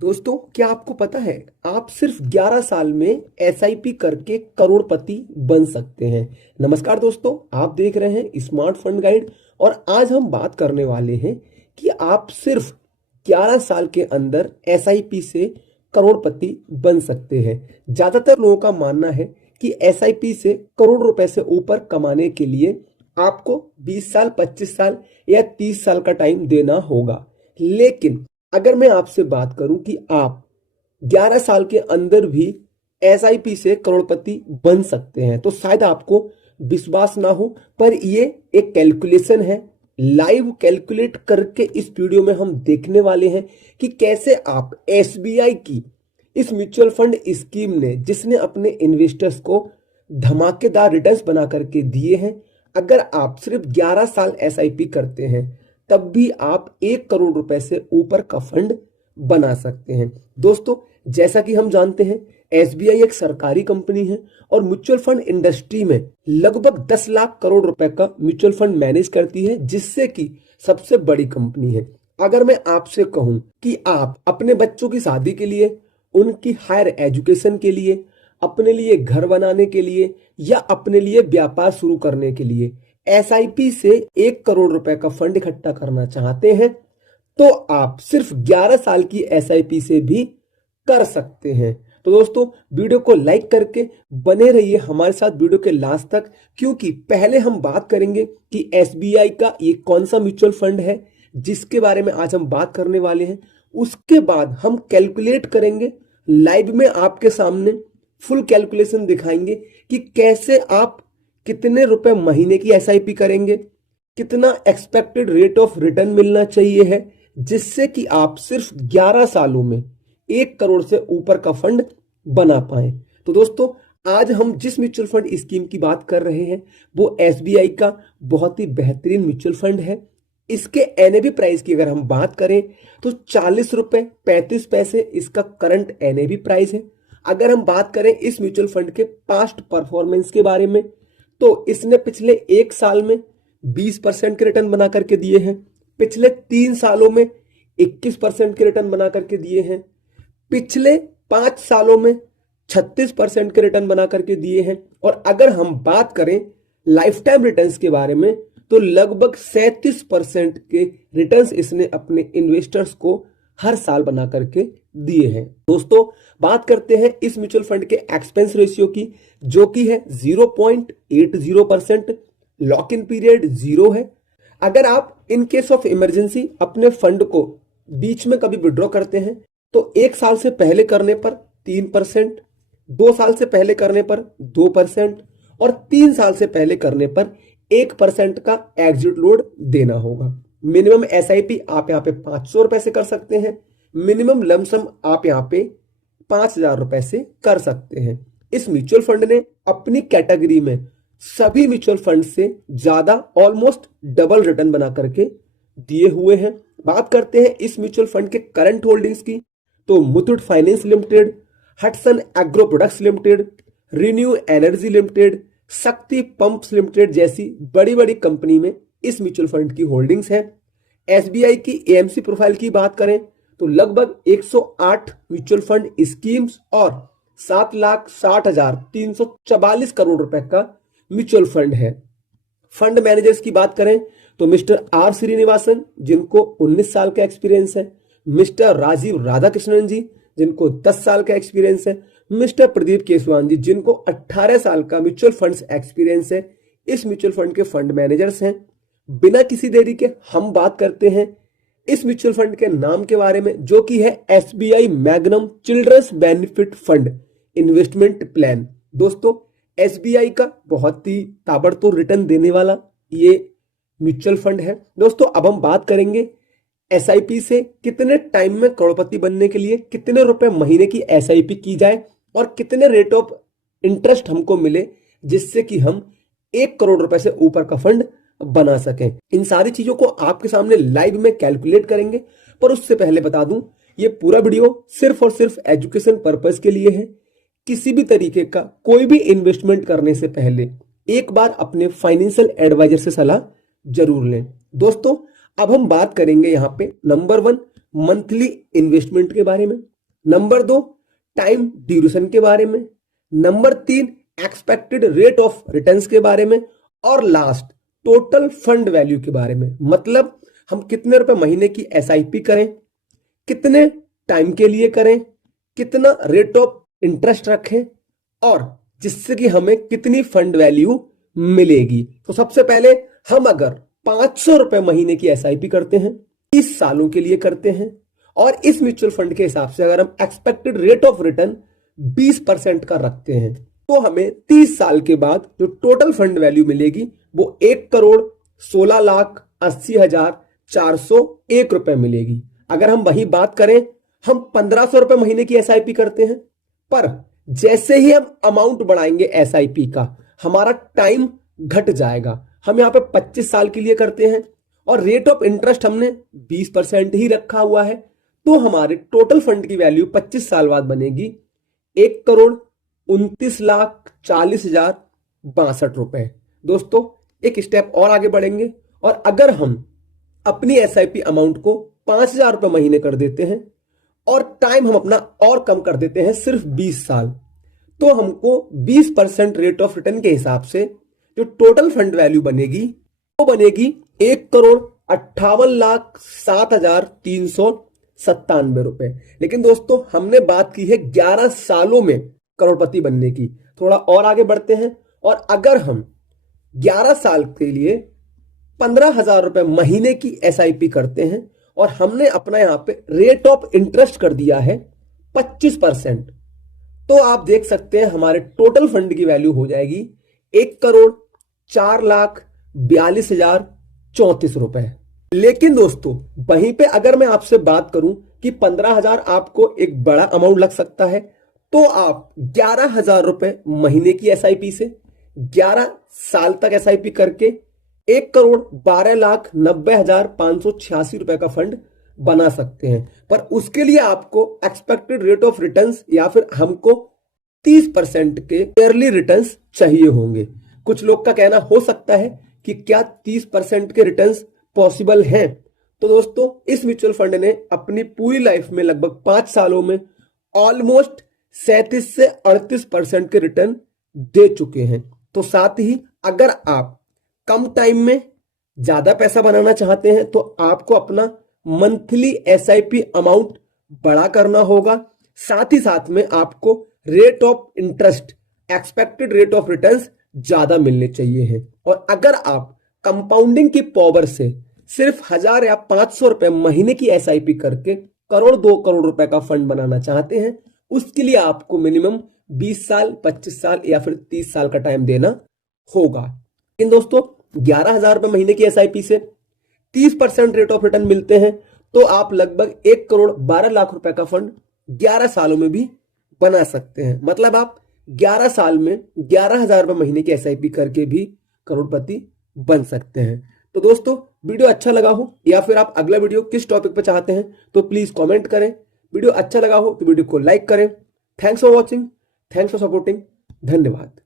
दोस्तों, क्या आपको पता है आप सिर्फ 11 साल में एसआईपी करके करोड़पति बन सकते हैं। नमस्कार दोस्तों, आप देख रहे हैं स्मार्ट फंड गाइड और आज हम बात करने वाले हैं कि आप सिर्फ 11 साल के अंदर एसआईपी से करोड़पति बन सकते हैं। ज्यादातर लोगों का मानना है कि एसआईपी से करोड़ रुपए से ऊपर कमाने के लिए आपको 20 साल, 25 साल या 30 साल का टाइम देना होगा। लेकिन अगर मैं आपसे बात करूं कि आप 11 साल के अंदर भी एसआईपी से करोड़पति बन सकते हैं तो शायद आपको विश्वास ना हो, पर ये एक कैलकुलेशन है। लाइव कैलकुलेट करके इस वीडियो में हम देखने वाले हैं कि कैसे आप एसबीआई की इस म्यूचुअल फंड स्कीम ने, जिसने अपने इन्वेस्टर्स को धमाकेदार रिटर्न्स बना करके दिए हैं, अगर आप सिर्फ 11 साल एसआईपी करते हैं तब भी आप 1 करोड़ रुपए से ऊपर का फंड बना सकते हैं। दोस्तों, जैसा कि हम जानते हैं एसबीआई एक सरकारी कंपनी है और म्यूचुअल फंड इंडस्ट्री में लगभग 10 लाख करोड़ रुपए का म्यूचुअल फंड मैनेज करती है, जिससे कि सबसे बड़ी कंपनी है। अगर मैं आपसे कहूं कि आप अपने बच्चों की शादी के लिए, उनकी हायर एजुकेशन के लिए, अपने लिए घर बनाने के लिए या अपने लिए व्यापार शुरू करने के लिए एसआईपी से 1 करोड़ रुपए का फंड इकट्ठा करना चाहते हैं तो आप सिर्फ 11 साल की एसआईपी से भी कर सकते हैं। तो दोस्तों, वीडियो को लाइक करके बने रहिए हमारे साथ वीडियो के लास्ट तक, क्योंकि पहले हम बात करेंगे कि एसबीआई का ये कौन सा म्यूचुअल फंड है जिसके बारे में आज हम बात करने वाले हैं। उसके बाद हम कैलकुलेट करेंगे, लाइव में आपके सामने फुल कैलकुलेशन दिखाएंगे कि कैसे आप कितने रुपए महीने की एसआईपी करेंगे, कितना एक्सपेक्टेड रेट ऑफ रिटर्न मिलना चाहिए है, जिससे कि आप सिर्फ 11 सालों में 1 करोड़ से ऊपर का फंड बना पाए। तो दोस्तों, आज हम जिस म्यूचुअल फंड स्कीम की बात कर रहे हैं वो एसबीआई का बहुत ही बेहतरीन म्यूचुअल फंड है। इसके एनएवी प्राइस की अगर हम बात करें तो 40 रुपए 35 पैसे इसका करंट एनएवी प्राइस है। अगर हम बात करें इस म्यूचुअल फंड के पास्ट परफॉर्मेंस के बारे में तो इसने पिछले 1 साल में 20% के रिटर्न बना करके दिए हैं, पिछले 3 सालों में 21% के रिटर्न बना करके दिए हैं, पिछले 5 सालों में 36% के रिटर्न बना करके दिए हैं, और अगर हम बात करें लाइफ टाइम रिटर्न्स के बारे में तो लगभग 37% के रिटर्न्स इसने अपने इन्वेस्टर्स को हर साल बना करके दिए हैं। दोस्तों, बात करते हैं इस म्यूचुअल फंड के एक्सपेंस रेशियो की, जो कि है 0.80%। लॉक इन पीरियड 0 है। अगर आप इन केस ऑफ इमरजेंसी अपने फंड को बीच में कभी विड्रॉ करते हैं तो 1 साल से पहले करने पर 3%, 2 साल से पहले करने पर 2% और 3 साल से पहले करने पर 1% का एग्जिट लोड देना होगा। मिनिमम एसआईपी आप यहाँ पे 500 रुपए से कर सकते हैं। मिनिमम लमसम आप यहाँ पे 5,000 रुपए से कर सकते हैं। इस म्यूचुअल फंड ने अपनी कैटेगरी में सभी म्यूचुअल फंड से ज्यादा ऑलमोस्ट डबल रिटर्न बना करके दिए हुए हैं। बात करते हैं इस म्यूचुअल फंड के करंट होल्डिंग्स की, तो Muthoot finance limited, Hatsun agro products limited, renew energy limited, Shakti pumps limited जैसी बड़ी बड़ी कंपनी में इस म्यूचुअल फंड की होल्डिंग्स है। एसबीआई की एएमसी प्रोफाइल की बात करें तो लगभग 108 म्यूचुअल फंड स्कीम्स और 7,60,344 करोड़ रुपए का म्यूचुअल फंड है। फंड मैनेजर्स की बात करें तो मिस्टर आर श्रीनिवासन, जिनको 19 साल का एक्सपीरियंस है, मिस्टर राजीव राधाकृष्णन जी, जिनको 10 साल का एक्सपीरियंस है, मिस्टर प्रदीप केसवान जी, जिनको 18 साल का म्यूचुअल फंड्स एक्सपीरियंस है, इस म्यूचुअल फंड के फंड मैनेजर्स हैं। बिना किसी देरी के हम बात करते हैं इस म्यूचुअल फंड के नाम के बारे में, जो कि है SBI magnum children's benefit fund investment plan. दोस्तों, एसबीआई का बहुत ही ताबड़तोड़ रिटर्न देने वाला ये म्यूचुअल फंड है। दोस्तों, अब हम बात करेंगे एसआईपी से कितने टाइम में करोड़पति बनने के लिए कितने रुपए महीने की एसआईपी की जाए और कितने रेट ऑफ इंटरेस्ट हमको मिले, जिससे कि हम 1 करोड़ रुपए से ऊपर का फंड बना सकें। इन सारी चीजों को आपके सामने लाइव में कैलकुलेट करेंगे, पर उससे पहले बता दूं ये पूरा वीडियो सिर्फ और सिर्फ एजुकेशन पर्पस के लिए है। किसी भी तरीके का कोई भी इन्वेस्टमेंट करने से पहले एक बार अपने फाइनेंशियल एडवाइजर से सलाह जरूर लें। दोस्तों, अब हम बात करेंगे यहाँ पे नंबर 1 मंथली इन्वेस्टमेंट के बारे में, नंबर 2 टाइम ड्यूरेशन के बारे में, number 3 expected rate of returns के बारे में, और लास्ट टोटल फंड वैल्यू के बारे में। मतलब हम कितने रुपए महीने की एसआईपी करें, कितने टाइम के लिए करें, कितना रेट ऑफ इंटरेस्ट रखें, और जिससे कि हमें कितनी फंड वैल्यू मिलेगी। तो सबसे पहले हम अगर 500 रुपए महीने की एसआईपी करते हैं, 30 सालों के लिए करते हैं, और इस म्यूचुअल फंड के हिसाब से अगर हम एक्सपेक्टेड रेट ऑफ रिटर्न 20% का रखते हैं, तो हमें 30 साल के बाद जो टोटल फंड वैल्यू मिलेगी वो 1,16,80,401 रुपए मिलेगी। अगर हम वही बात करें, हम 1500 रुपए महीने की एसआईपी करते हैं, पर जैसे ही हम अमाउंट बढ़ाएंगे एसआईपी का, हमारा टाइम घट जाएगा। हम यहां पे 25 साल के लिए करते हैं और रेट ऑफ इंटरेस्ट हमने 20% ही रखा हुआ है, तो हमारे टोटल फंड की वैल्यू 25 साल बाद बनेगी 1,29,40,062 रुपए। दोस्तों एक स्टेप और आगे बढ़ेंगे, और अगर हम अपनी एसआईपी अमाउंट को 5,000 रुपए महीने कर देते हैं और टाइम हम अपना और कम कर देते हैं सिर्फ 20 साल, तो हमको 20% रेट ऑफ रिटर्न के हिसाब से जो टोटल फंड वैल्यू बनेगी वो बनेगी 1,58,07,397 रुपए। लेकिन दोस्तों हमने बात की है 11 सालों में करोड़पति बनने की। थोड़ा और आगे बढ़ते हैं, और अगर हम 11 साल के लिए 15,000 रुपए महीने की एसआईपी करते हैं और हमने अपना यहां पे रेट ऑफ इंटरेस्ट कर दिया है 25%, तो आप देख सकते हैं हमारे टोटल फंड की वैल्यू हो जाएगी 1,04,42,034 रुपए। लेकिन दोस्तों वहीं पे अगर मैं आपसे बात करूं कि 15,000 आपको एक बड़ा अमाउंट लग सकता है, तो आप 11,000 रुपए महीने की एसआईपी से 11 साल तक एसआईपी करके 1,12,90,586 रुपए का फंड बना सकते हैं। पर उसके लिए आपको एक्सपेक्टेड रेट ऑफ रिटर्न्स या फिर हमको 30% के ईयरली रिटर्न्स चाहिए होंगे। कुछ लोग का कहना हो सकता है कि क्या 30% के रिटर्न्स पॉसिबल हैं? तो दोस्तों इस म्यूचुअल फंड ने अपनी पूरी लाइफ में लगभग 5 सालों में ऑलमोस्ट 37 से 38% के रिटर्न दे चुके हैं। तो साथ ही अगर आप कम टाइम में ज्यादा पैसा बनाना चाहते हैं, तो आपको अपना मंथली एसआईपी अमाउंट बड़ा करना होगा। साथ ही साथ में आपको rate of interest, expected rate of returns ज्यादा मिलने चाहिए हैं। और अगर आप कंपाउंडिंग की पावर से सिर्फ 1000 या 500 रुपए महीने की एसआईपी करके 1-2 करोड़ रुपए का फंड बनाना चाहते हैं, उसके लिए आपको मिनिमम 20 साल, 25 साल या फिर 30 साल का टाइम देना होगा। लेकिन दोस्तों 11,000 रुपए महीने की एसआईपी से 30% रेट ऑफ रिटर्न मिलते हैं, तो आप लगभग 1,12,00,000 रुपए का फंड 11 सालों में भी बना सकते हैं। मतलब आप 11 साल में 11,000 रुपए महीने की एसआईपी करके भी करोड़पति बन सकते हैं। तो दोस्तों वीडियो अच्छा लगा हो या फिर आप अगला वीडियो किस टॉपिक पर चाहते हैं, तो प्लीज कमेंट करें। वीडियो अच्छा लगा हो तो वीडियो को लाइक करें। Thanks for watching, thanks for supporting, धन्यवाद।